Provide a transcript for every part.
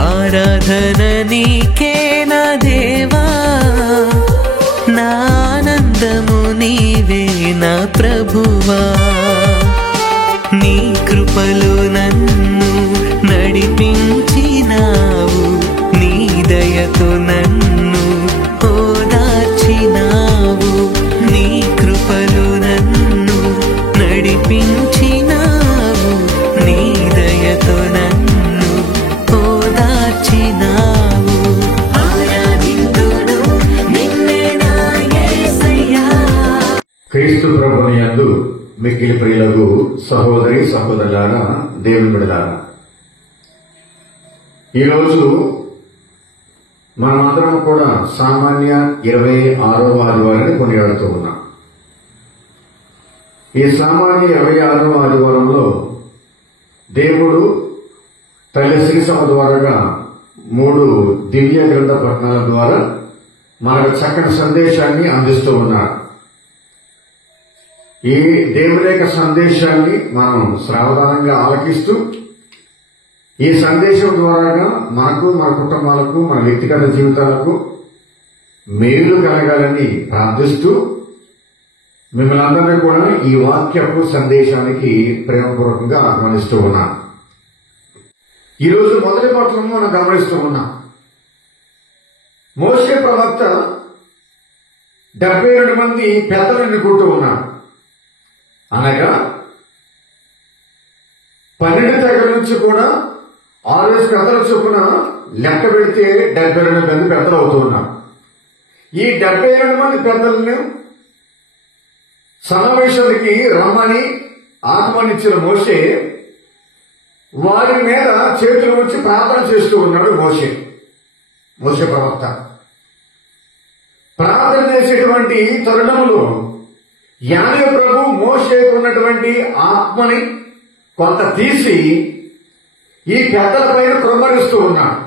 ఆరాధన నీకే నా దేవా, నా ఆనందము నీవే నా ప్రభువా. నీ కృపలో నన్ను నడిపించినావు, నీ దయతో నన్ను ఓదార్చినావు. నీ కృపలో నన్ను నడిపించినావు, నీ దయతో నన్ను ఓదార్చినావు. ఆరాధింతును నిన్నే నా యేసయ్యా. క్రీస్తు ప్రభువుని యందు మిక్కిలి ప్రియులకు సహోదరి సహోదరులారా, దేవుని బిడ్డలారా, ఈరోజు మనమందరం కూడా సామాన్య 26వ ఆదివారాన్ని కొనియాడుతూ ఉన్నాం. ఈ సామాన్య 26వ ఆదివారంలో దేవుడు తల్లి శ్రీసభ ద్వారాగా 3 దివ్య గ్రంథ పఠనాల ద్వారా మనకు చక్కని సందేశాన్ని అందిస్తూ ఉన్నారు. ఈ దేవుని యొక్క సందేశాన్ని మనం సావధానంగా ఆలకిస్తూ ఈ సందేశం ద్వారాగా మనకు, మన కుటుంబాలకు, మన వ్యక్తిగత జీవితాలకు మేలు కలగాలని ప్రార్థిస్తూ మిమ్మల్ని అందరినీ కూడా ఈ వాక్యపు సందేశానికి ప్రేమపూర్వకంగా ఆహ్వానిస్తూ ఉన్నాం. ఈరోజు మొదటి పట్టణం మనం గమనిస్తూ ఉన్నాం. మోషే ప్రవక్త 72 మంది పెద్దలను ఎన్నుకుంటూ ఉన్నాడు. అనగా 12 తెగల నుంచి కూడా 6 పెద్దల చొప్పున లెక్క పెడితే 72 మంది పెద్దలు అవుతూ ఉన్నారు. ఈ 72 మంది పెద్దలను సమావేశానికి రమ్మని ఆహ్వానించిన మోషే వారి మీద చేతులు ఉంచి ప్రార్థన చేస్తూ ఉన్నాడు. మోషే ప్రవక్త ప్రార్థన చేసేటువంటి తరుణంలో యావే ప్రభు మోషేకు ఉన్నటువంటి ఆత్మని కొంత తీసి ఈ పెద్దల పైన కుమ్మరిస్తూ ఉన్నాడు.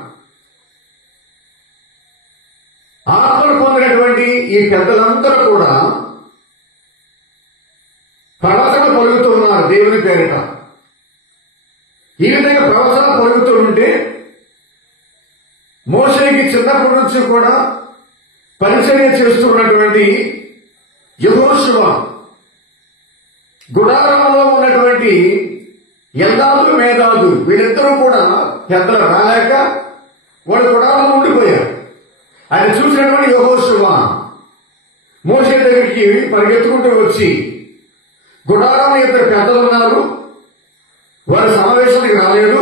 ఆత్మను పొందినటువంటి ఈ పెద్దలందరూ కూడా ప్రవచన పలుకుతూ ఉన్నారు దేవుని పేరిట. ఈ విధంగా ప్రవచన పలుకుతూ ఉంటే మోషేకి చిన్నప్పటి నుంచి కూడా పరిచర్య చేస్తూ ఉన్నటువంటి యెహోషువ, గుడారంలో ఉన్నటువంటి ఎల్దాదు మేధాదు వీళ్ళిద్దరూ కూడా పెద్దలు రాలేక వాడు గుడారంలో ఉండిపోయారు. ఆయన చూసినటువంటి యెహోషువ మోషే దగ్గరికి పరిగెత్తుకుంటూ వచ్చి, గుడారంలో 2 పెద్దలు ఉన్నారు, వారి సమావేశానికి రాలేదు,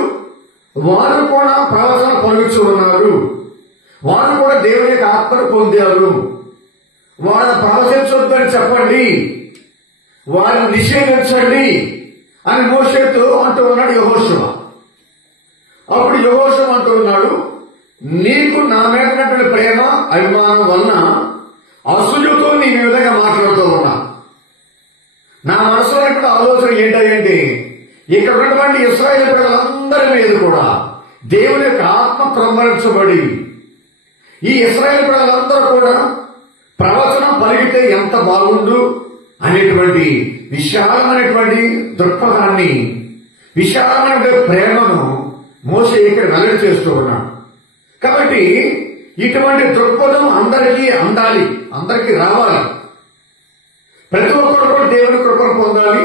వారు కూడా ప్రవచన పలుకుతూ ఉన్నారు, వారు కూడా దేవుని యొక్క ఆత్మను పొందారు, వారు ప్రవచించొద్దని చెప్పండి, వారిని నిషేధించండి అని మోషేతో అంటూ ఉన్నాడు యెహోషువ. అప్పుడు యెహోషువ అంటూ ఉన్నాడు, నీకు నా మీద ఉన్నటువంటి ప్రేమ అభిమానం వలన అసూయతో నీ విధంగా మాట్లాడుతూ ఉన్నా. నా మనసులో యొక్క ఆలోచన ఏంటంటే ఇక్కడ ఉన్నటువంటి ఇశ్రాయేలు ప్రజలందరి మీద కూడా దేవుని యొక్క ఆత్మ క్రమరించబడి ఈ ఇశ్రాయేలు ప్రజలందరూ కూడా ప్రవచనం పలికితే ఎంత బాగుండు అనేటువంటి విశాలమైనటువంటి దృక్పథాన్ని, విశాలమైనటువంటి ప్రేమను మోషే ఇక్కడ వెల్లడి చేస్తూ ఉన్నాడు. కాబట్టి ఇటువంటి దృక్పథం అందరికీ అందాలి, అందరికీ రావాలి. ప్రతి ఒక్కరు కూడా దేవుని కృపను పొందాలి,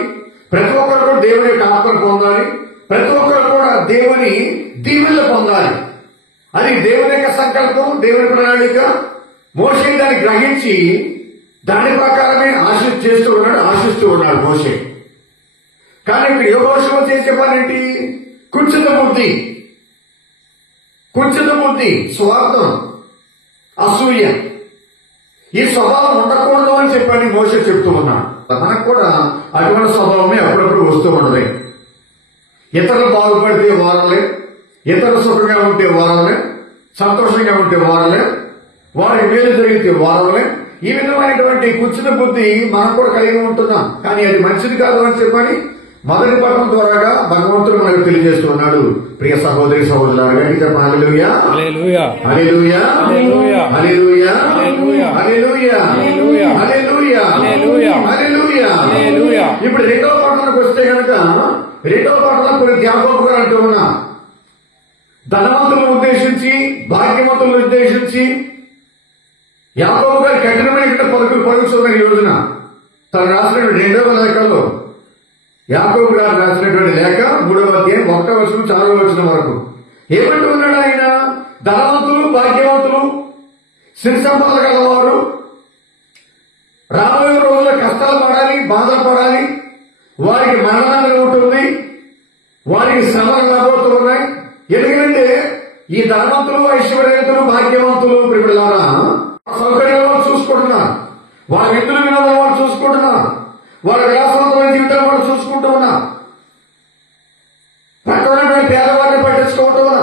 ప్రతి ఒక్కరు కూడా దేవుని యొక్క ఆత్మను పొందాలి, ప్రతి ఒక్కరు కూడా దేవుని దీవెనలు పొందాలి. అది దేవుని యొక్క సంకల్పం, దేవుని ప్రణాళిక. మోషే దాన్ని గ్రహించి దాని ప్రకారమే ఆశిస్తూ ఉన్నాడు మోషే. కానీ ఇక్కడ యెహోషువ చేసే పని ఏంటి? కుచిత బుద్ధి, స్వార్థం, అసూయ, ఈ స్వభావం ఉండకూడదు అని చెప్పని మోషే చెప్తూ ఉన్నాడు. మనకు కూడా అటువంటి స్వభావమే అప్పుడప్పుడు వస్తూ ఉన్నది. ఇతరులు బాగుపడితే వారలే, ఇతరులు సుఖంగా ఉంటే వారలే, సంతోషంగా ఉంటే వారలే, వారికి మేలు జరిగితే వారలే. ఈ విధమైనటువంటి కుచిత బుద్ధి మనం కూడా కలిగి ఉంటున్నాం. కానీ అది మంచిది కాదు అని చెప్పని మొదటి పట్టణం ద్వారాగా భగవంతుడు మనకు తెలియజేస్తున్నాడు. ప్రియ సహోదరి సహోదరులారా, హల్లెలూయా, హల్లెలూయా, హల్లెలూయా, హల్లెలూయా, హల్లెలూయా, హల్లెలూయా, హల్లెలూయా. ఇప్పుడు 2వ పట్టణానికి వస్తే కనుక 2వ పట్టణం కొన్ని జ్ఞాపకాలు అంటూ ఉన్నా. ధనవంతులను ఉద్దేశించి, భాగ్యవంతులను ఉద్దేశించి యాకోబు గారి కఠినమైన పలుకులు పలుకుతున్న ఈ రోజున తను రాసినటువంటి 2వ లేఖలో యాకోబు గారు రాసినటువంటి లేఖ 3వ అధ్యాయం 1వ వచనం 4వ వచనం వరకు ఏమంటూ ఉన్నాడు ఆయన? ధనవంతులు, భాగ్యవంతులు, సిరి సంపదలు గలవారు రాబోయే రోజుల్లో కష్టాలు పడాలి, బాధలు పడాలి, వారికి మరణాలు ఉంటుంది, వారికి శ్రమలు రాబోతున్నాయి. ఎందుకంటే ఈ ధనవంతులు, ఐశ్వర్యవంతులు, భాగ్యవంతులు ప్రియులారా సౌకర్యాలు వాళ్ళు చూసుకుంటున్నారు, వారి విధులు వినోదాలు వాళ్ళు చూసుకుంటున్నారు, వాళ్ళ విలాసవంతమైన జీవితాలు వాళ్ళు చూసుకుంటూ ఉన్నారు. పక్కన పేదవారిని పట్టించుకోవటం వల్ల,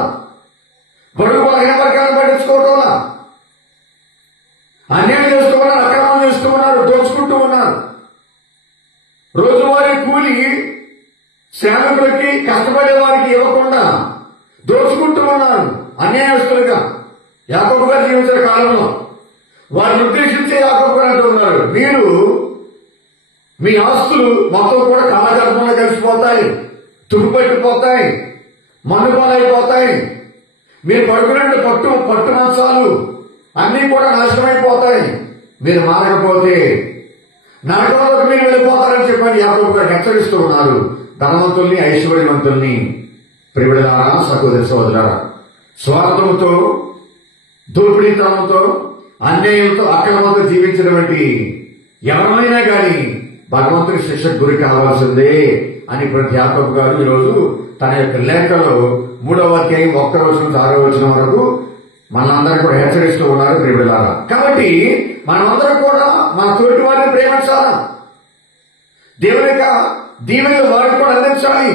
బడుగు బలహీన వర్గాలను పట్టించుకోవటం వల్ల అన్యాయం చేస్తూ ఉన్నారు, అక్రమం చేస్తూ ఉన్నారు, దోచుకుంటూ ఉన్నారు. రోజువారీ కూలి శ్రామికులకి, కష్టపడే వారికి ఇవ్వకుండా దోచుకుంటూ ఉన్నారు అన్యాయస్తులుగా. యాకోబు గారు జీవించిన కాలంలో వారిని ఉద్దేశించే యాకోబు గారు అంటూ ఉన్నారు, మీరు మీ ఆస్తులు మొత్తం కూడా కాలగర్భంలో కలిసిపోతాయి, తుడిపెట్టిపోతాయి, మన్నుపాలైపోతాయి. మీరు పడుకునే పట్టు మంచాలు అన్ని కూడా నాశనమైపోతాయి. మీరు మారకపోతే నరకంలోకి మీరు వెళ్ళిపోతారని చెప్పని యాకోబు గారు హెచ్చరిస్తూ ఉన్నారు ధనవంతుల్ని, ఐశ్వర్యవంతుల్ని. ప్రియులారా, సహోదరి సోదరులారా, స్వార్థంతో, దోపిడీతనంతో, అన్యాయంతో, అక్రమంతో జీవించినటువంటి ఎవరైనా కానీ భగవంతుని శిక్షకు గురి కావాల్సిందే అని ప్రతి యాకోబు గారు ఈరోజు తన యొక్క లేఖలో 3వ అధ్యాయం 1వ వచనం 6వ వచనం వరకు మనందరూ కూడా హెచ్చరిస్తూ ఉన్నారు ప్రియులారా. కాబట్టి మనమందరం కూడా మన తోటి వారిని ప్రేమించాలా, దేవుని యొక్క దీవెనలు వారికి కూడా అందించాలి.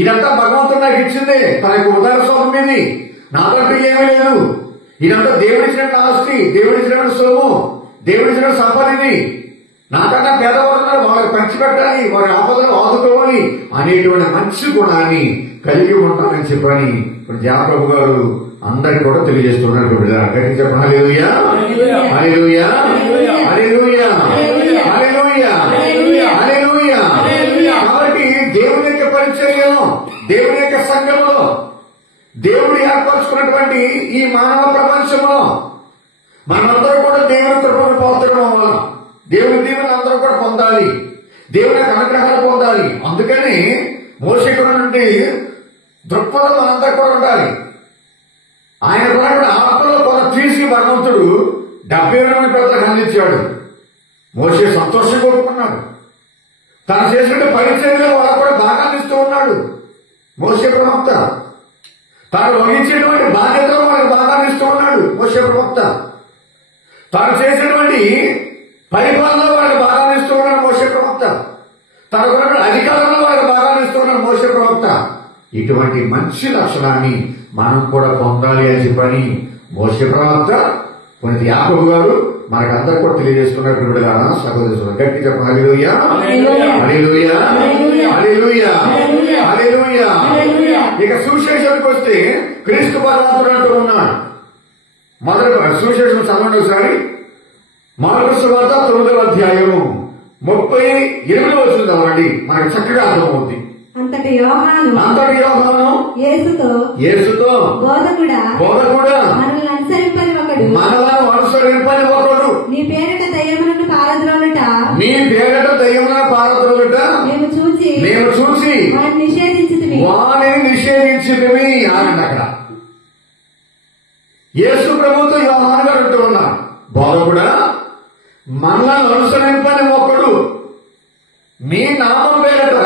ఇదంతా భగవంతుడు నాకు ఇచ్చిందే, తన యొక్క ఉదార స్వభావం ఇది, నాకంటూ ఏమీ లేదు. ఇదంతా దేవుడిచ్చిన ఆస్తి, దేవుడిచ్చిన సొమ్ము, దేవుడిచ్చిన సంపద ఇది. నాకన్నా పేదవారు వాళ్ళకి పంచిపెట్టాలి, వారి ఆపదలు ఆదుకోవాలి అనేటువంటి మంచి గుణాన్ని కలిగి ఉంటానని చెప్పని యాకోబు గారు అందరికి కూడా తెలియజేస్తున్నారు. గట్టి చెప్పండి, హల్లెలూయా, హల్లెలూయా, హల్లెలూయా, హల్లెలూయా, హల్లెలూయా. కాబట్టి దేవుని యొక్క పరిచర్యలో, దేవుని యొక్క సంఘంలో, దేవుడు ఏర్పరచుకున్నటువంటి ఈ మానవ ప్రపంచంలో మనందరూ కూడా దేవుని కృపను పాత్రడం వల్ల దేవుని దీవెనలు అందరూ కూడా పొందాలి, దేవుని యొక్క అనుగ్రహాలు పొందాలి. అందుకని మోషేకుడు నుండి దృక్పథం మనందరూ కూడా ఉండాలి. ఆయన కూడా ఆత్మలో కొంత తీసి భగవంతుడు 70 మంది పెద్దలకు అందించాడు. మోషే సంతోషం కోరుకున్నాడు. తను చేసిన పరిచర్యలో వాళ్ళకు కూడా భాగాన్ని ఇస్తూ ఉన్నాడు మోషే ప్రవక్త. తాను వహించేటువంటి బాధ్యతలో వాళ్ళకి భాగాన్ని ఇస్తూ ఉన్నాడు మోషే ప్రవక్త. తాను చేసినటువంటి పరిపాలనలో వాళ్ళకి భాగాన్ని ఇస్తూ ఉన్నాడు మోషే ప్రవక్త. తనకున్న అధికారంలో వాళ్ళకి భాగాన్ని ఇస్తూ ఉన్నాడు మోషే ప్రవక్త. ఇటువంటి మంచి లక్షణాన్ని మనం కూడా పొందాలి అని చెప్పని మోషే ప్రవక్త కొన్ని యాకోబు గారు మనకందరూ కూడా తెలియజేస్తున్నారు. సహోదరు గట్టి చెప్పండి, హల్లెలూయా, హల్లెలూయా, హల్లెలూయా, హల్లెలూయా. ఇక సువిశేషానికి వస్తే క్రీస్తు భగవంతుడు అంటూ ఉన్నాడు. మొదటి సువిశేషం చదవండి ఒకసారి. మార్కు సువార్త 9వ అధ్యాయము 38వ వచనం చదవండి, మనకు చక్కగా అర్థమవుతుంది. అంతటి యోహాను యేసుతో బోధకుడా మనల్ని అనుసరింపని ఒకడు నీ పేరిట దయ్యములను పారద్రోలుట మేము చూచి వారిని నిషేధించితిమి ఆనండి. అక్కడ యేసు ప్రభుతో యోహాను గారు అంటూ ఉన్నారు, బోధకుడా మనల్ని అనుసరింపని ఒకడు నీ నామం పేరట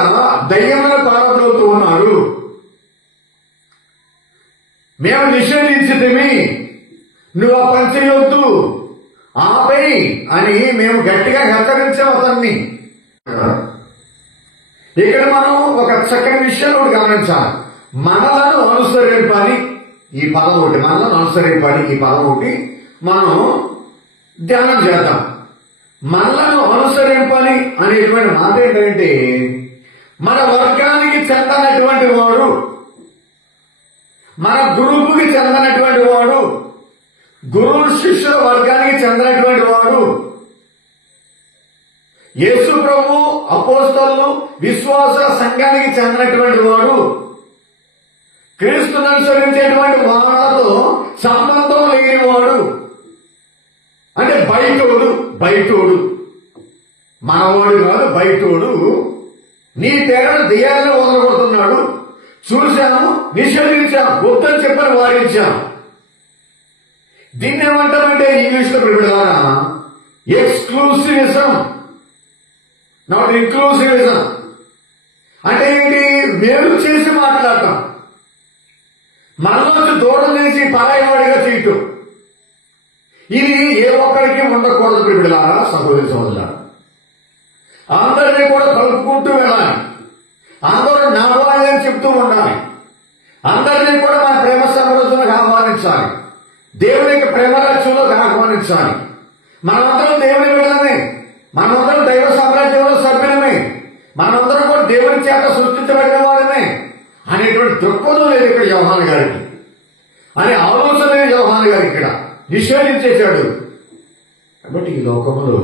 దయ్యములను పారద్రోలుతూ ఉన్నారు, మేము నిషేధించితిమి, నువ్వు ఆ పని చేయొద్దు, ఆపై అని మేము గట్టిగా హెచ్చరించాం అతన్ని. ఇక్కడ మనం ఒక చక్కని విషయాన్ని ఒకటి గమనించాలి. మనలను అనుసరింపని ఈ పదం ఒకటి, మనలను అనుసరింపని ఈ పదం ఒకటి మనం ధ్యానం చేద్దాం. మనలను అనుసరింపని అనేటువంటి మాట ఏంటంటే మన వర్గానికి చెందనటువంటి వాడు, మన గురువుకి చెందనటువంటి వాడు, గురువు శిష్యుల వర్గానికి చెందినటువంటి వాడు, యేసు ప్రభు అపోస్తలులు విశ్వాస సంఘానికి చెందినటువంటి వాడు, క్రీస్తును అనుసరించేటువంటి వాళ్ళతో సంబంధం లేనివాడు అంటే బయటోడు మనవాడు కాదు, బయటోడు నీ పేరును దెయ్యాలను వదలగొడుతున్నాడు. చూశాము, నిషేధించాం, వద్దని చెప్పని వారించాం. దీన్ని ఏమంటారంటే ఇంగ్లీష్ లో ప్రిపేర్ ఎక్స్క్లూసివిజం, నాట్ ఇంక్లూసివిజం. అంటే ఏంటి? మేలు చేసి మాట్లాడటం, మనలోంచి దూరం చేసి పరాయవాడిగా చేయటం. ఇది ఏ ఒక్కరికి ఉండకూడదు ప్రిపేరారా, సహోదరి సహోదరులారా. అందరినీ కూడా కలుపుకుంటూ వెళ్ళాలి, అందరూ నా వాళ్ళని చెప్తూ ఉండాలి, అందరినీ కూడా మన ప్రేమ సమృద్ధిలోకి ఆహ్వానించాలి, దేవునికి ప్రేమ లక్ష్యంలోకి ఆహ్వానించాలి. మనమందరం దేవుని వెళ్ళమే, మనమందరం దైవ సామ్రాజ్యంలో సభ్యులమే, మనమందరం కూడా దేవుని చేత సృష్టించబడిన వారమే అనేటువంటి దృక్పథం లేదు ఇక్కడ యోహాను గారికి, అనే ఆలోచన లేదు యోహాను గారికి. ఇక్కడ నిషేధించేశాడు. కాబట్టి ఈ లోకంలో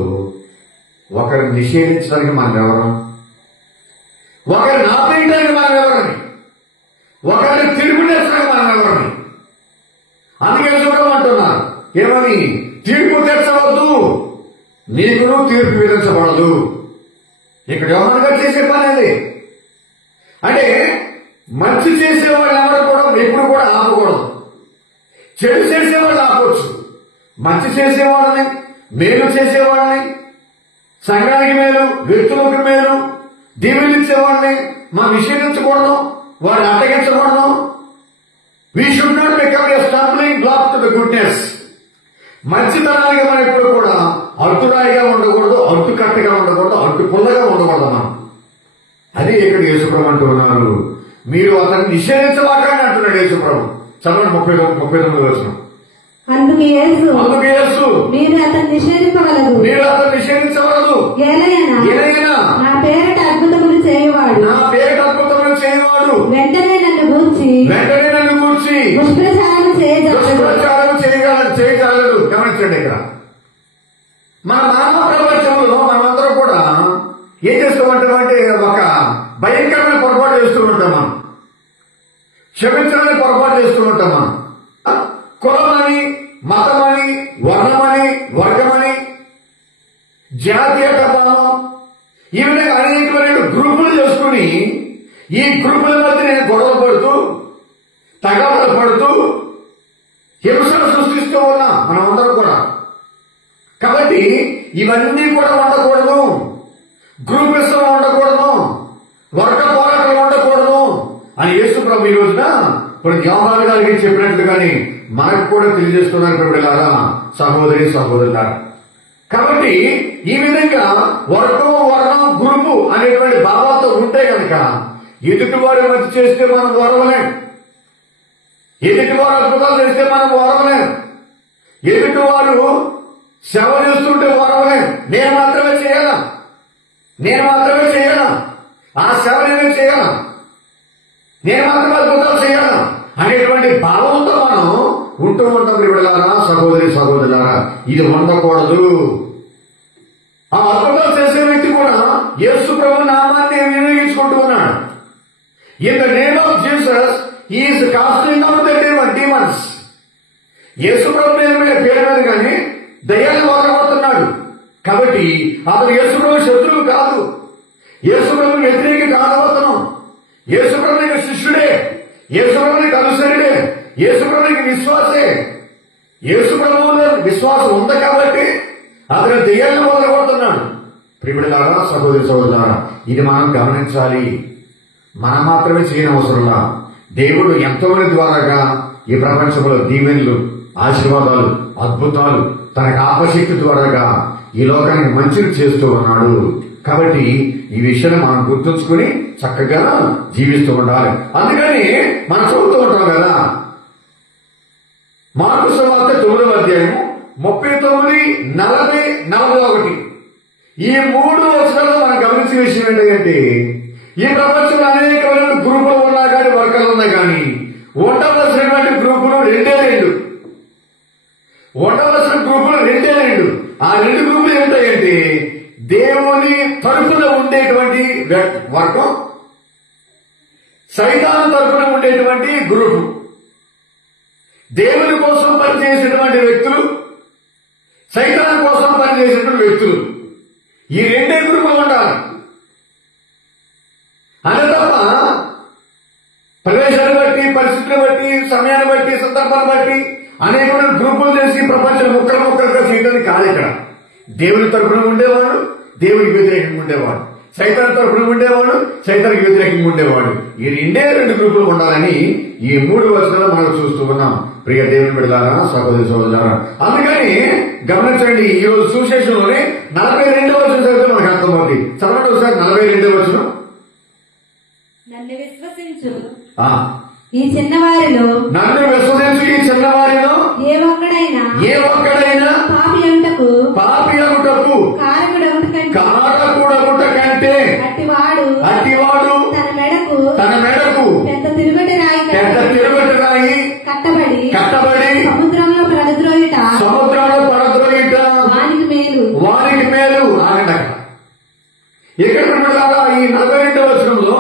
ఒకరిని నిషేధించడానికి మనం ఎవరం, ఒకరిని ఆపేయడానికి మనం ఎవరిని, ఒకరిని తిరుగునేసడానికి మనం ఎవరిని. అందుకే చూడమంటున్నారు ఏమని? తీర్పు తెచ్చవద్దు, నీకును తీర్పు విధించబడదు. ఇక్కడ యోహాను గారు చేసే పని అది. అంటే మంచి చేసేవాళ్ళు ఎవరు కూడా ఎప్పుడు కూడా ఆపకూడదు, చెడు చేసేవాళ్ళు ఆపవచ్చు. మంచి చేసేవాళ్ళని, మేలు చేసేవాళ్ళని, సంఘానికి మేలు, వ్యక్తులకు మేలు, దీవెనిచ్చేవాడిని మనం నిషేధించకూడదు, వాడిని అడ్డగించకూడదు. We should not become a stumbling block to the goodness. మంచితనానికి మనం ఎప్పుడు కూడా అడ్డురాయిగా ఉండకూడదు, అడ్డుకట్టగా ఉండకూడదు, అడ్డు పుల్లగా ఉండకూడదు మనం. అది ఇక్కడ యేసుప్రభు అంటూ ఉన్నారు. మీరు అతన్ని నిషేధించవాకని అంటున్నాడు యేసుప్రభు. చదవండి 39 వచనం. అందుకు యేసు మీరు అతన్ని నిషేధించవలదు, ఏలైనా నా పేరిట అద్భుతములు చేయవాడు వెంటనే నన్ను గూర్చి దుష్ప్రచారం చేయగలడు. గమనించండి, ఇక్కడ మన మానవ ప్రపంచంలో మనమందరం కూడా ఏం చేస్తూ ఉంటామంటే ఒక భయంకరమైన పొరపాటు చేస్తూ ఉంటాం. మనం క్షమించడానికి పొరపాటు చేస్తూ ఉంటాం. మనం కులమని, మతమని, వర్ణమని, వర్గమని, జాతీయత భావం, ఈ విధంగా అనేకమైన గ్రూపులు చేసుకుని ఈ గ్రూపుల మధ్య నేను గొడవ పడుతూ, తగాదాలు పడుతూ, హింసను సృష్టిస్తూ ఉన్నాం మనమందరం కూడా. కాబట్టి ఇవన్నీ కూడా ఉండకూడదు, గ్రూపిజం ఉండకూడదు, వర్గ పోరాటాలు ఉండకూడదు అని యేసు ప్రభు ఈ రోజున ఇప్పుడు యోహాను గారికి చెప్పినట్లుగానే మనకు కూడా తెలియజేస్తున్నారు పిల్లలారా, సహోదరి సహోదరులారా. కాబట్టి ఈ విధంగా వర్గం, వర్ణం, గ్రూపు అనేటువంటి భావాలతో ఉంటే కనుక ఎదుటివారు మంచి చేస్తే మనం ఓరవలేం, ఎదుటివారు అద్భుతాలు చేస్తే మనం ఓరవలేం, ఎదుటివారు సేవ చేస్తుంటే ఓరవలేం. నేను మాత్రమే చేయాలా, ఆ సేవ నేను చేయాలా, నేను మాత్రమే అద్భుతాలు చేయాలా అనేటువంటి భావంతో మనం ఉంటూ ఉంటాం పిల్లలారా, సహోదరి సహోదరులారా. ఇది ఉండకూడదు. ఆ అద్భుతాలు చేసే వ్యక్తి కూడా యేసు ప్రభు నామాన్ని వినియోగించుకుంటూ ఉన్నాడు. In the name of Jesus he is casting out the demons. యేసు ప్రభు పేరు మీద కానీ దయ్యాన్ని వదలగొడుతున్నాడు. కాబట్టి అతను యేసు ప్రభు శత్రువు కాదు, యేసు ప్రభు వ్యతిరేకి కాదు. అతను యేసు ప్రభునికి శిష్యుడే, యేసు ప్రభునికి అనుసరుడే, యేసు ప్రభునికి విశ్వాసే. యేసు ప్రభువులో విశ్వాసం ఉంది కాబట్టి అతను దెయ్యాలను వదలగొడుతున్నాడు. ప్రియమిత్రులారా, సహోదరి సహోదరులారా, ఇది మనం గమనించాలి. మనం మాత్రమే చేయని అవసరంలా దేవుడు ఎంతోమంది ద్వారాగా ఈ ప్రపంచంలో దీవెనలు, ఆశీర్వాదాలు, అద్భుతాలు తనకు ఆపశక్తి ద్వారాగా ఈ లోకానికి మంచిని చేస్తూ ఉన్నాడు. కాబట్టి ఈ విషయాన్ని మనం గుర్తుంచుకుని చక్కగా జీవిస్తూ ఉండాలి. అందుకని మనం చదువుతూ ఉంటాం కదా, మార్కు సువార్త 9వ అధ్యాయం 39, 40, 41 ఈ 3 వచనాల్లో మనం గమనించిన విషయం ఏంటంటే ఈ ప్రపంచంలో అనేకమైన గ్రూపులు ఉన్నా కానీ, వర్గాలు ఉన్నాయి కానీ ఉండవలసినటువంటి గ్రూపులు రెండే రెండు. ఉండవలసిన గ్రూపులు రెండే రెండు. ఆ 2 గ్రూపులు ఏంటంటే దేవుని తరపున ఉండేటువంటి వర్గం, సైతాను తరపున ఉండేటువంటి గ్రూపు. కోసం పనిచేసేటువంటి వ్యక్తులు, సైతాన్ కోసం పనిచేసేటువంటి వ్యక్తులు, ఈ రెండే గ్రూపులు ఉండాలి. అదే తప్ప ప్రదేశాన్ని బట్టి, పరిస్థితులను బట్టి, సమయాన్ని బట్టి, సందర్భాన్ని బట్టి అనేకమైన గ్రూపులు చేసి ప్రపంచం ముక్కలు ముక్కలుగా చేయడానికి కాదు. ఇక్కడ దేవుని తరపున ఉండేవాడు, దేవునికి వ్యతిరేకంగా ఉండేవాడు, సైతాన్ తరపున ఉండేవాడు, సైతానికి వ్యతిరేకంగా ఉండేవాడు. ఈ రెండే రెండు గ్రూపులు ఉండాలని ఈ 3 వచనాలు మనం చూస్తూ ఉన్నాం. ప్రియ దేవుని బిడ్డలారా, సహోదరి సహోదరులారా, అందుకని గమనించండి, ఈ రోజు సువిశేషంలోనే 42వ వచనం చదివితే మనకు అర్థమవుతుంది. చదవండి ఒకసారి 42వ వచనం. నన్ను విశ్వసించు ఆ, ఈ చిన్నవారిలో నన్ను విశ్వసించు ఈ చిన్నవారిలో ఏ ఒక్కడైనా పాపి అగుటకు కారకుడగుట కంటే అట్టివాడు తన మెడకు పెద్ద తిరుగటి రాయి కట్టబడి సముద్రంలో పడద్రోయుట వానికి మేలు ఆగండి. ఇక్కడ ఈ 42వ వచనంలో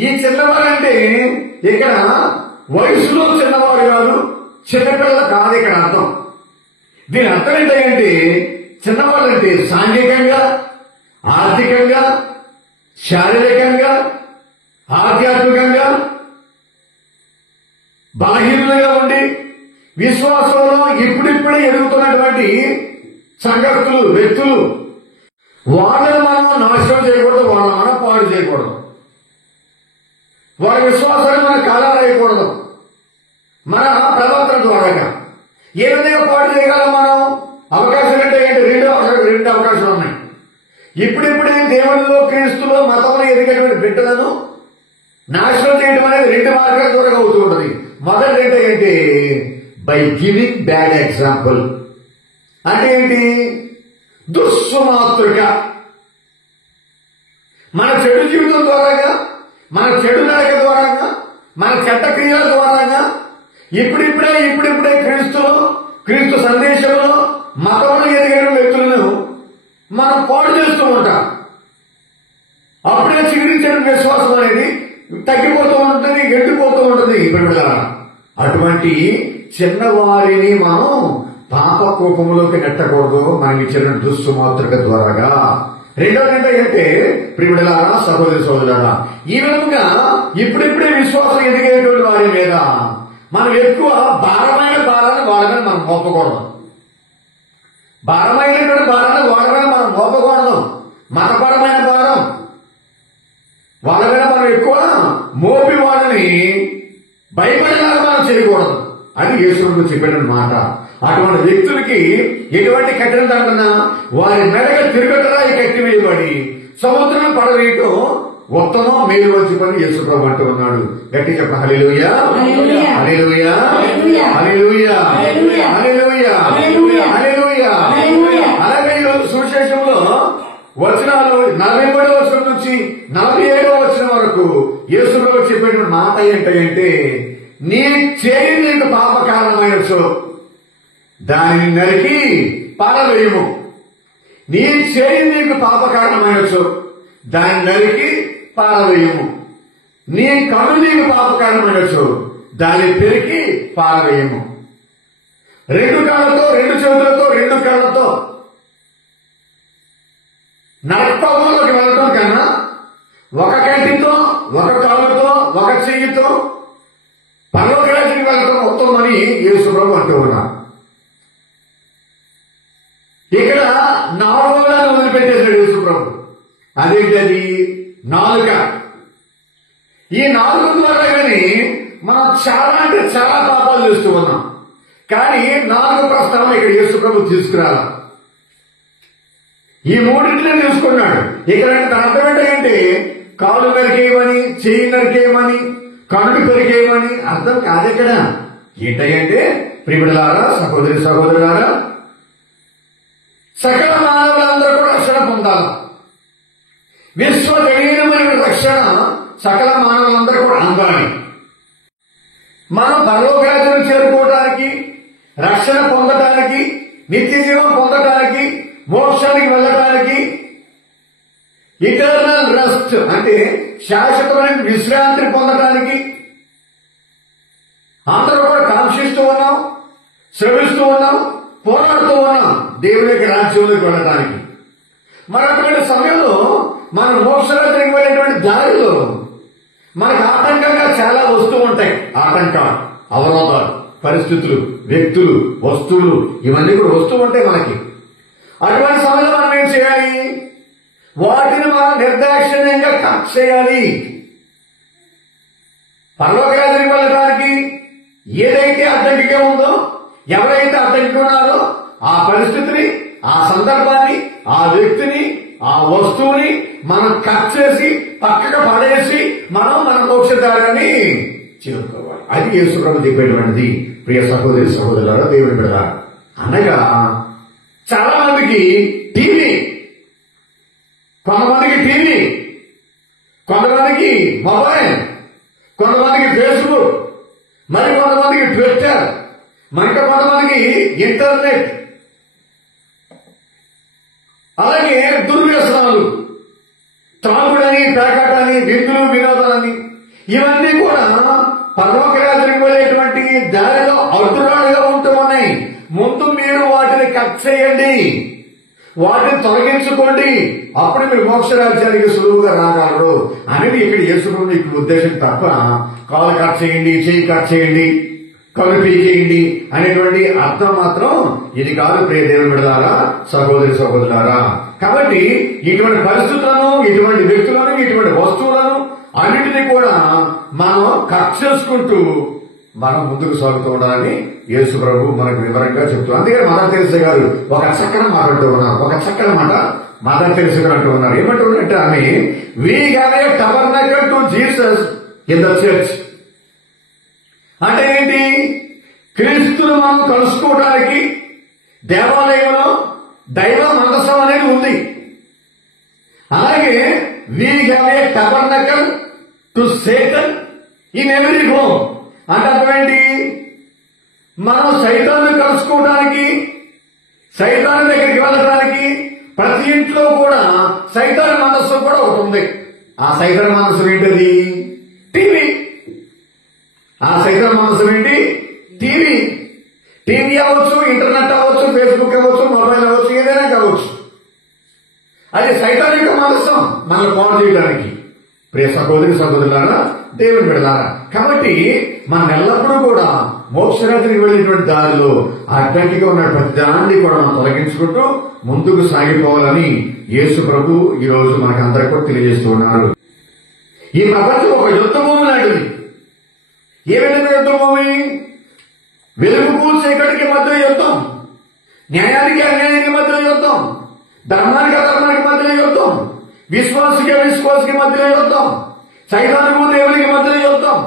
ఈ చిన్నవారంటే ఇక్కడ వయసులో చిన్నవారు కాదు, చిన్నపిల్లలు కాదు ఇక్కడ అర్థం. దీని అర్థం ఏంటంటే చిన్నవాళ్ళంటే సాంఘికంగా, ఆర్థికంగా, శారీరకంగా, ఆధ్యాత్మికంగా బలహీనులుగా ఉండి విశ్వాసంలో ఇప్పుడిప్పుడే ఎదుగుతున్నటువంటి సంఘస్థులు, వ్యక్తులు, వాళ్ళని మనం నాశనం చేయకూడదు, వాళ్ళని మనం పాడు చేయకూడదు, వారి విశ్వాసాన్ని మనం కాలారేయకూడదు. మన ప్రవర్తన ద్వారా ఏ విధంగా పాడు చేయగలం మనం? అవకాశం అంటే ఏంటి? రెండు అవకాశాలు ఉన్నాయి. ఇప్పుడిప్పుడే దేవునిలో, క్రీస్తులో, మతంలో ఎదిగేటువంటి బిడ్డలను నాశనం చేయడం అనేది 2 మార్గాల ద్వారా అవుతూ ఉంటుంది. మొదటి ఏంటంటే బై గివింగ్ బ్యాడ్ ఎగ్జాంపుల్. అంటే ఏంటి? దుస్సుమాతృక. మన చెడు జీవితం ద్వారాగా, మన చెడు నడక ద్వారాగా, మన చెడ్డ క్రియల ద్వారాగా ఇప్పుడిప్పుడే క్రీస్తు సందేశంలో, మతంలో ఎదిగిన వ్యక్తులను మనం పాడు చేస్తూ ఉంటాం. అప్పుడే చిగురించిన విశ్వాసం అనేది తగ్గిపోతూ ఉంటుంది, ఎండిపోతూ ఉంటుంది. ఇప్పుడు అటువంటి చిన్నవారిని మనం పాప కోపంలోకి నెట్టకూడదు, మనం ఇచ్చిన దుస్సుమాతృక ద్వారాగా. రెండోది ఏంటంటే ప్రియుడలారా, సహోదరి సహోదరులారా, ఈ విధంగా ఇప్పుడిప్పుడే విశ్వాసం ఎదిగేటువంటి వారి మీద మనం ఎక్కువ భారమైన భారాన్ని వాళ్ళ మీద మనం మోపకూడదు. భారమైనటువంటి భారాన్ని వాళ్ళ మీద మనం మోపకూడదు. మతపరమైన భారం వాళ్ళ మీద మనం ఎక్కువ మోపి వాళ్ళని భయపడేలా మనం చేయకూడదు అని యేసు చెప్పిన మాట. అటువంటి వ్యక్తులకి ఎటువంటి కఠిన దండన, వారి మెడగా తిరగటరాయి కట్టి వేయబడి సముద్రం పడవేయటం ఉత్తమం, మేలు వచ్చి పని యేసు ప్రభు అంటూ ఉన్నాడు. గట్టి చెప్ప హల్లెలూయా, హల్లెలూయా, హల్లెలూయా, హల్లెలూయా, హల్లెలూయా. అలాగే ఈరోజు సువిశేషంలో వచనాలు 43వ వచనం నుంచి 47వ వచనం వరకు యేసు ప్రభు చెప్పేటువంటి మాట ఏంటంటే, నీ చేయి నీకు పాపకారణమైనచో దానిని నరికి పారవేయము. నీ చేయి నీకు పాపకారణమైనచో దాన్ని నరికి పారవేయము. నీ కన్ను నీకు పాపకారణమైనచో దాన్ని పెరికి పారవేయము. 2 కాళ్ళతో, 2 చేతులతో, 2 కళ్ళతో నరకలోకి వెళ్ళటం కన్నా 1 కంటితో, 1 కాలుతో, 1 చెయ్యితో పరలోక రాజ్యానికి వెళ్ళటం ఉత్తమని యేసు ప్రభు అంటూ ఉన్నారు. ఇక్కడ 4 వదిలిపెట్టేశాడు యేసు ప్రభు. అదేంటది? నాలుక. ఈ నాలుక ద్వారా కానీ మనం చాలా అంటే చాలా పాపాలు చేస్తూ ఉన్నాం. కానీ 4 ప్రస్తావన ఇక్కడ యేసు ప్రభు తీసుకురాలా. ఈ 3 తీసుకున్నాడు. ఇక్కడ తన అర్థం ఏంటంటే కాలు నరికేయమని, చెయ్యి నరికేయమని, కన్ను పెరిగేయమని అర్థం కాదెక్కడ. ఏంటంటే ప్రియులారా, సహోదరి సహోదరులారా, సకల మానవులందరూ కూడా రక్షణ పొందాలి. విశ్వ జనీయమైన రక్షణ సకల మానవులందరూ కూడా అందాలి. మనం పరలోక రాజ్యం చేరుకోవడానికి, రక్షణ పొందడానికి, నిత్య జీవం పొందడానికి, మోక్షానికి వెళ్ళడానికి, ఇటర్నల్ రెస్ట్ అంటే శాశ్వతమైన విశ్రాంతిని పొందడానికి అందరూ కూడా కాంక్షిస్తూ ఉన్నాం, శ్రమిస్తూ ఉన్నాం, పోరాడుతూ ఉన్నాం దేవుని యొక్క రాజ్యంలోకి వెళ్ళడానికి. మరి అటువంటి సమయంలో మన మోక్షరాజ్యానికి వెళ్ళేటువంటి దారిలో మనకు ఆటంకంగా చాలా వస్తూ ఉంటాయి. ఆటంకాలు, అవరోధాలు, పరిస్థితులు, వ్యక్తులు, వస్తువులు ఇవన్నీ కూడా వస్తూ ఉంటాయి మనకి. అటువంటి సమయంలో మనం ఏం చేయాలి? వాటిని మనం నిర్దాక్షిణ్యంగా కట్ చేయాలి. పరలోక రాజ్యానికి వెళ్ళడానికి ఏదైతే అడ్డంకిగా ఉందో, ఎవరైతే అడ్డంకి ఉన్నారో ఆ పరిస్థితిని, ఆ సందర్భాన్ని, ఆ వ్యక్తిని, ఆ వస్తువుని మనం కట్ చేసి పక్కగా పడేసి మన మోక్షదారాన్ని చేరుకోవాలి. అది యేసు ప్రభు చెప్పేటువంటిది. ప్రియ సహోదరి సహోదరులారా, దేవుని బిడ్డలారా, అనగా చాలా మందికి టీవీ, కొంతమందికి టీవీ, కొంతమందికి మొబైల్, కొంతమందికి ఫేస్బుక్, మరి కొంతమందికి ట్విట్టర్, మరి కొంతమందికి ఇంటర్నెట్, అలాగే దుర్వ్యసనాలు, త్రాగుడని, పేకాటని, విందులు, వినోదాలని ఇవన్నీ కూడా పరలోక రాజ్యానికి వెళ్ళేటువంటి దారిలో అడ్డురాడుగా ఉంటూ ఉన్నాయి. ముందు మీరు వాటిని కట్ చేయండి, వాటిని తొలగించుకోండి, అప్పుడు మీరు మోక్ష రాజ్యానికి సులువుగా రాగలరు అనేది ఇక్కడ యేసుప్రభు ఇక్కడ ఉద్దేశం తప్ప కాలు కట్ చేయండి, చెయ్యి కట్ చేయండి, కళ్ళు పీకేయండి అనేటువంటి అర్థం మాత్రం ఇది కాదు. ప్రియ దేవుని బిడ్డలారా, సహోదరి సహోదరులారా, కాబట్టి ఇటువంటి పరిస్థితులను, ఇటువంటి వ్యక్తులను, ఇటువంటి వస్తువులను అన్నిటినీ కూడా మనం కట్ చేసుకుంటూ మనం ముందుకు సాగుతూ ఉండాలని యేసు ప్రభు మనకు వివరంగా చెప్తున్నారు. అందుకే మదర్ తెరెసా గారు ఒక చక్కని మాట అంటూ ఉన్నారు. ఒక చక్కని మాట మదర్ తెరెసా గారు అంటూ ఉన్నారు. ఏమంటున్నారంటే ఆమె, we have a టబర్నకల్ to Jesus in the church. అంటే ఏంటి? క్రీస్తును మనం కలుసుకోవడానికి దేవాలయంలో దైవ మందసం అనేది ఉంది. అలాగే we have a టబర్నకల్ to Satan in every home. అంటే అర్థం ఏంటి? మనం సైతాన్ని కలుసుకోవడానికి, సైతాన్ దగ్గరికి వెళ్ళడానికి ప్రతి ఇంట్లో కూడా సైతాన్ మనస్సు కూడా ఒకటి ఉంది. ఆ సైతాన్ మనస్సు ఏంటది? టీవీ. ఆ సైతాన్ మనస్సు ఏంటి? టీవీ. టీవీ అవ్వచ్చు, ఇంటర్నెట్ అవ్వచ్చు, ఫేస్బుక్ అవ్వచ్చు, మొబైల్ అవ్వచ్చు, ఏదైనా కావచ్చు. అది సైతాన్ యొక్క మనస్సు మనల్ని పాడు చేయడానికి. ప్రియ సహోదరి సహోదరులారా, దేవుని బిడ్డలారా, కాబట్టి మనం ఎల్లప్పుడూ కూడా మోక్షరాజ్యానికి వెళ్ళేటువంటి దారిలో అడ్డంకిగా ఉన్న ప్రతి దాన్ని కూడా మనం తొలగించుకుంటూ ముందుకు సాగిపోవాలని యేసు ప్రభు ఈ రోజు మనకందరికీ కూడా తెలియజేస్తూ ఉన్నారు. ఈ ప్రపంచం ఒక యుద్ధ భూమి లాంటిది. ఏ విధంగా యుద్ధ భూమి? వెలుగుకు చీకటికి మధ్య యుద్ధం, న్యాయానికి అన్యాయానికి మధ్య యుద్ధం, ధర్మానికి అధర్మానికి మధ్య యుద్ధం, విశ్వాసికి అవిశ్వాసికి మధ్య యుద్ధం, సైతానికి దేవునికి మధ్య యుద్ధం.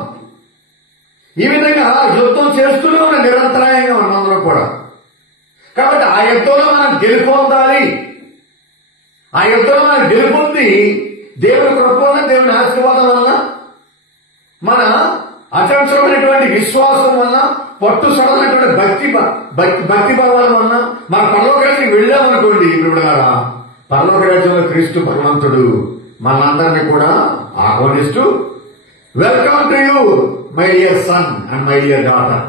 ఈ విధంగా యుద్ధం చేస్తూనే ఉన్న నిరంతరాయంగా ఉన్నందులో కూడా. కాబట్టి ఆ యుద్ధంలో మనం గెలుపొందాలి. ఆ యుద్ధంలో మనం గెలుపొంది దేవుని కృప వల్ల, దేవుని ఆశీర్వాదం వల్ల, మన అచంచలమైనటువంటి విశ్వాసం వల్ల, పట్టు సడమైనటువంటి భక్తి భావాల వల్ల మన పరలోకానికి వెళ్ళామనుకోండి. ఇప్పుడు పరలోక రాజ్యంలో క్రీస్తు భగవంతుడు మనందరినీ కూడా ఆహ్వానిస్తూ, welcome to you my dear son and my dear daughter,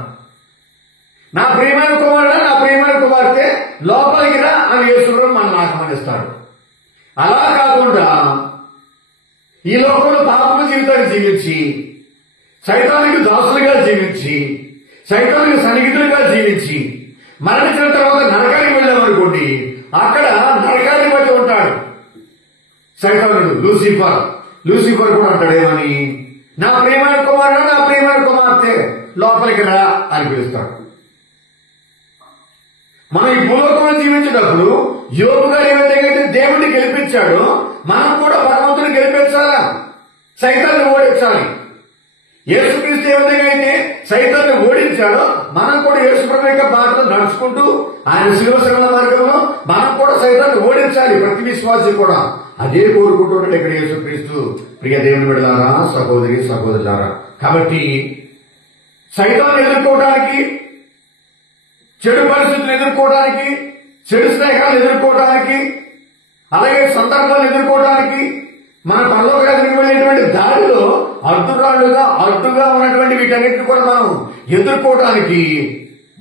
నా ప్రియమైన కుమారుడు, నా ప్రియమైన కుమార్తె, లోపలికి రా అని యేసుడు మనల్ని ఆహ్వానిస్తాడు. అలా కాకుండా ఈ లోకంలో పాపము జీవితాన్ని జీవించి, సైతానికి దాసులుగా జీవించి, సైతానికి సన్నిహితులుగా జీవించి మరణించిన తర్వాత నరకానికి వెళ్ళామనుకోండి, అక్కడ నరకాన్ని బట్టి ఉంటాడు సైతానుడు. లూసిఫర్ కూడా అంటాడు ఏమని? నా ప్రియమైన కుమారుడు, నా ప్రియమైన కుమార్తె, లోపలికి రా అని పిలుస్తాడు. మనం ఈ భూలోకంలో జీవించేటప్పుడు యోబు గారు ఏ విధంగా అయితే దేవుడిని గెలిపించాడో, మనం కూడా భగవంతుని గెలిపించాలా, సైతాన్ని ఓడించాలి. యేసుక్రీస్తు ఏ విధంగా అయితే సైతాన్ని ఓడించాడో, మనం కూడా యేసుప్రభు యొక్క బాటలో నడుచుకుంటూ ఆయన శిలువ శ్రమల మార్గంలో మనం కూడా సైతాన్ని ఓడించాలి. ప్రతి విశ్వాసి కూడా అదే కోరుకుంటున్నాడు ఇక్కడ యేసుక్రీస్తు. ప్రియ దేవుని బిడ్డలారా, సహోదరి సహోదరులారా, కాబట్టి సైతాన్ని ఎదుర్కోవడానికి, చెడు పరిస్థితులు ఎదుర్కోవడానికి, చెడు స్నేహాలు ఎదుర్కోవడానికి, అలాగే సందర్భాలు ఎదుర్కోవడానికి మన పరలోక రాజ్యానికి వెళ్ళేటువంటి దారిలో అడ్డుగా ఉన్నటువంటి వీటన్నిటిని కూడా మనం ఎదుర్కోవడానికి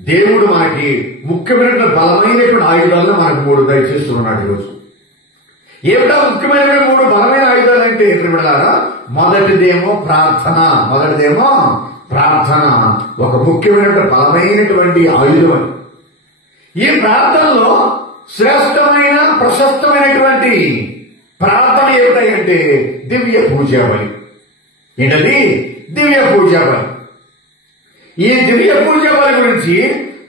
దేవుడు మనకి ముఖ్యమైన బలమైనటువంటి ఆయుధాలను మనకు 3 దయచేస్తున్నాడు ఈరోజు. ఏమిటా ముఖ్యమైన 3 బలమైన ఆయుధాలు అంటే ప్రియమిత్రులారా, మొదటిదేమో ప్రార్థన ఒక ముఖ్యమైనటువంటి బలమైనటువంటి ఆయుధం. ఈ ప్రార్థనలో శ్రేష్టమైన ప్రశస్తమైనటువంటి ప్రార్థన ఏమిటంటే దివ్య పూజా బలి. ఏంటది? దివ్య పూజా బలి. ఈ దివ్య పూజా బలి గురించి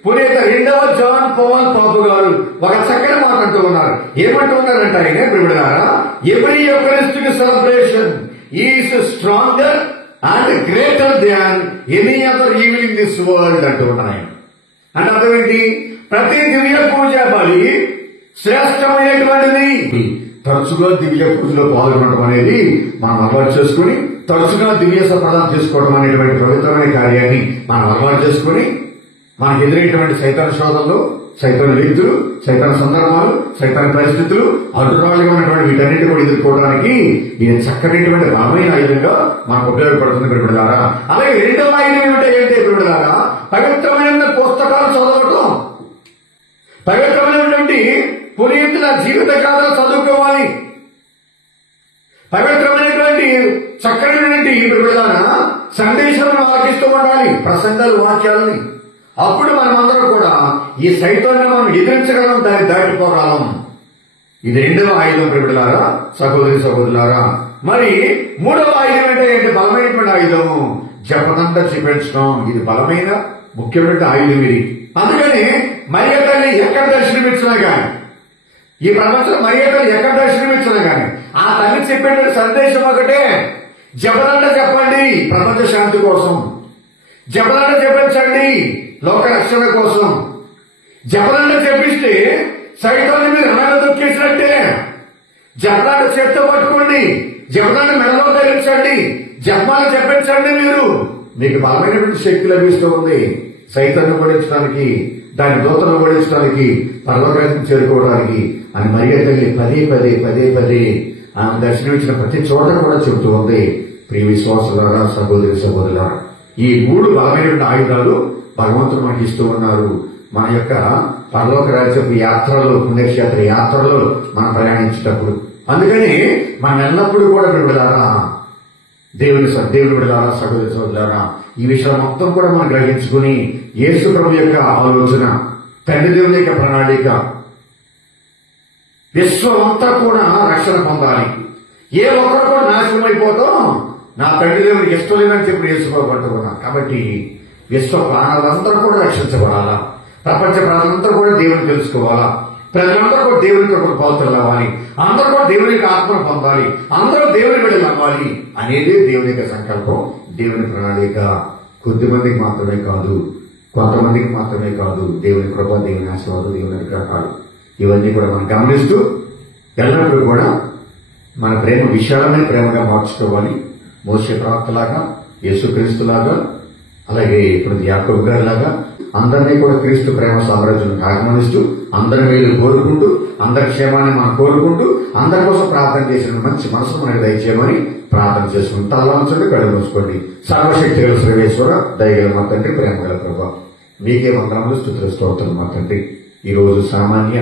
పునీత 2వ జాన్ పౌల్ పాపు గారు ఒక చక్కని మాట అంటూ ఉన్నారు. ఏమంటూ ఉన్నారంటే ఆయన ప్రియమిత్రులారా, every eucharistic celebration is stronger and greater than any other evil in this world అంటూ ఉన్నారు ఆయన. అంటే అర్థమేంటి? ప్రతి దివ్య పూజ బలి శ్రేష్టమైనటువంటిది. తరచుగా దివ్య పూజలో పాల్గొనడం అనేది మనం అలవాటు చేసుకుని, తరచుగా దివ్య సప్రదానం చేసుకోవడం అనేటువంటి పవిత్రమైన కార్యాన్ని మనం అలవాటు చేసుకుని, మనకు ఎదురైనటువంటి సైతాన శోధనలు, సైతాన వ్యక్తులు, సైతాన సందర్భాలు, సైతాన పరిస్థితులు, అడ్డురాళ్ళుగా ఉన్నటువంటి వీటన్నిటి కూడా ఎదుర్కోవడానికి ఇది చక్కటిటువంటి బలమైన ఆయుధంగా మనకు ఉపయోగపడుతుంది ప్రియమిత్రులారా. అలాగే 2వ ఆయుధం ఏమిటంటే ప్రియమిత్రులారా, పవిత్రమైన పుస్తకాలు చదవటం, పవిత్రమైనటువంటి పునీతుల జీవిత గాథలు చదువుకోవాలి, పవిత్రమైనటువంటి చక్కనైనటువంటి ప్రియమిత్రులారా సందేశాలను ఆలకిస్తూ ఉండాలి, ప్రసంగాలు, వాక్యాలని. అప్పుడు మనమందరం కూడా ఈ సైతాన్ని మనం ఎదిరించగలం, దాన్ని దాటిపోగలం. ఇది 2వ ఆయుధం ప్రియమిత్రులారా, సహోదరులారా. మరి 3వ ఆయుధం ఏంటంటే బలమైనటువంటి ఆయుధం జపదంతా చేపించడం. ఇది బలమైన ముఖ్యమైన ఆయుధం ఇది. అందుకని మరియ తల్లి ఎక్కడ దర్శనమిచ్చినా గాని, ఈ ప్రపంచంలో మరియ తల్లి ఎక్కడ దర్శనమిచ్చినా గాని ఆ తల్లి చెప్పేటువంటి సందేశం ఒకటే, జపదంతా చెప్పండి ప్రపంచ శాంతి కోసం, జపదంతా చెప్పించండి లోక రక్షణ కోసం. జపదంతా చెప్పిస్తే సైతాన్ని మీరు ఎలాగ దొక్కేసినట్టే. జపదాన్ని చేత్తో పట్టుకోండి, జపదాన్ని మెడలో ధరించండి, జపమాలు చెప్పించండి. మీకు బలమైనటువంటి శక్తి లభిస్తూ ఉంది సైతాన్ని ఓడించడానికి, దాని దూతలను ఓడించడానికి, పర్వకానికి చేరుకోవడానికి అని మరియ తల్లి పదే ఆమె దర్శనమిచ్చిన ప్రతి చోట కూడా చెబుతూ ఉంది. ప్రియ విశ్వాసులారా, సహోదరులారా, ఈ 3 బలమైనటువంటి ఆయుధాలు భగవంతుడు మనకి ఇస్తూ ఉన్నారు. మన యొక్క పరలోక రాజ్యపు యాత్రలో, పుణ్యక్షేత్ర యాత్రలో మనం ప్రయాణించేటప్పుడు. అందుకని మనం ఎల్లప్పుడూ కూడా దేవుని విడలారా, సహోదరులారా, ఈ విషయాలు మొత్తం కూడా మనం గ్రహించుకుని యేసు ప్రభు యొక్క ఆలోచన, తండ్రి దేవుని యొక్క ప్రణాళిక, విశ్వమంతా కూడా రక్షణ పొందాలి. ఏ ఒక్కరు కూడా నాశనం అయిపోతాం, నా తండ్రి దేవునికి ఇష్టం లేదని చెప్పి యేసు ప్రభు అంటున్నాం. కాబట్టి విశ్వ ప్రాణాలందరూ కూడా రక్షించబడాలా, ప్రపంచ ప్రజలందరూ కూడా దేవుని తెలుసుకోవాలా, ప్రజలందరూ కూడా దేవుని కొరకు పాత్రలు అవ్వాలి, అందరూ కూడా దేవుని ఆత్మను పొందాలి, అందరూ దేవుని బిడ్డలు అవ్వాలి అనేది దేవుని యొక్క సంకల్పం, దేవుని ప్రణాళిక. కొద్దిమందికి మాత్రమే కాదు, కొంతమందికి మాత్రమే కాదు. దేవుని కృప, దేవుని ఆశీర్వాదం, దేవుని అనుగ్రహాలు ఇవన్నీ కూడా మనం గమనిస్తూ ఎల్లప్పుడూ కూడా మన ప్రేమ విశాలమైన ప్రేమగా మార్చుకోవాలి. మోషే ప్రవక్తలాగా, యేసుక్రీస్తులాగా, అలాగే ఇప్పుడు యాకోబు గారిలాగా అందరినీ కూడా క్రీస్తు ప్రేమ సామ్రాజ్యాన్ని ఆగమనిస్తూ, అందరి మేలు కోరుకుంటూ, అందరి క్షేమాన్ని మనం కోరుకుంటూ, అందరి కోసం ప్రార్థన చేసిన మంచి మనసు మనకి దయచేయమని ప్రార్థన చేసుకుని తలవంచండి, కళ్ళు మూసుకోండి. సర్వశక్తి గల సర్వేశ్వర, దయగల మా తండ్రి, ప్రేమ గల ప్రభా, మీకే వందనములు, స్తుతులు, స్తోత్రాలు మా తండ్రి. ఈ రోజు సామాన్య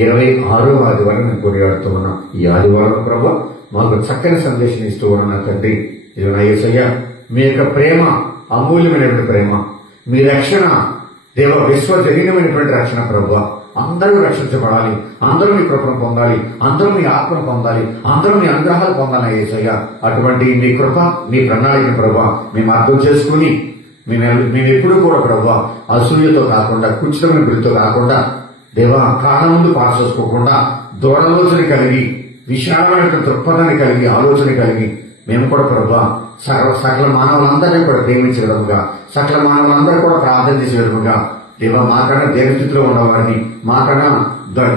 26వ ఆదివారం మేము కొనియాడుతూ ఉన్నాం. ఈ ఆదివారం ప్రభా మాకు చక్కని సందేశం ఇస్తూ ఉన్నాం నా తండ్రి. ఇది నా యేసయ్య, మీ యొక్క ప్రేమ అమూల్యమైనటువంటి ప్రేమ, మీ రక్షణ దేవ విశ్వజనీయమైనటువంటి రక్షణ ప్రభువా. అందరూ రక్షించబడాలి, అందరూ మీ కృపను పొందాలి, అందరూ మీ ఆత్మను పొందాలి, అందరూ మీ అనుగ్రహాలు పొందాలి యేసయ్య. అటువంటి మీ కృప, మీ ప్రణాళిక ప్రభువా మేము అర్థం చేసుకుని మేము ఎప్పుడూ కూడా ప్రభువా అసూయతో కాకుండా, కుచితమైన గురితో కాకుండా, దేవా ప్రాణం ముందు పార్చేసుకోకుండా దూరాలోచన కలిగి, విశాలమైన దృక్పథాన్ని కలిగి, ఆలోచన కలిగి మేము కూడా ప్రభువా సకల మానవులందరినీ కూడా ప్రేమించే విధముగా, సకల మానవులందరూ కూడా ప్రార్థన చేసే విధముగా, దేవ మాకన్నా దేవస్థితిలో ఉన్నవారిని, మాకన్నా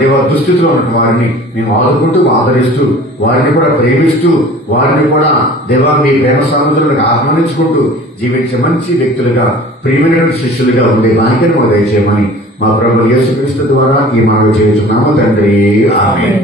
దేవ దుస్థితిలో ఉన్న వారిని మేము ఆదుకుంటూ, ఆదరిస్తూ, వారిని కూడా ప్రేమిస్తూ, వారిని కూడా దేవ మీ ప్రేమ సామర్థ్యాలను ఆహ్వానించుకుంటూ జీవించే మంచి వ్యక్తులుగా, ప్రియమైన శిష్యులుగా ఉండే భాగ్యాన్ని దయచేయమని మా ప్రభువు యేసుక్రీస్తు ద్వారా ఈ మనవి చేయుచున్నాము తండ్రి. ఆమేన్.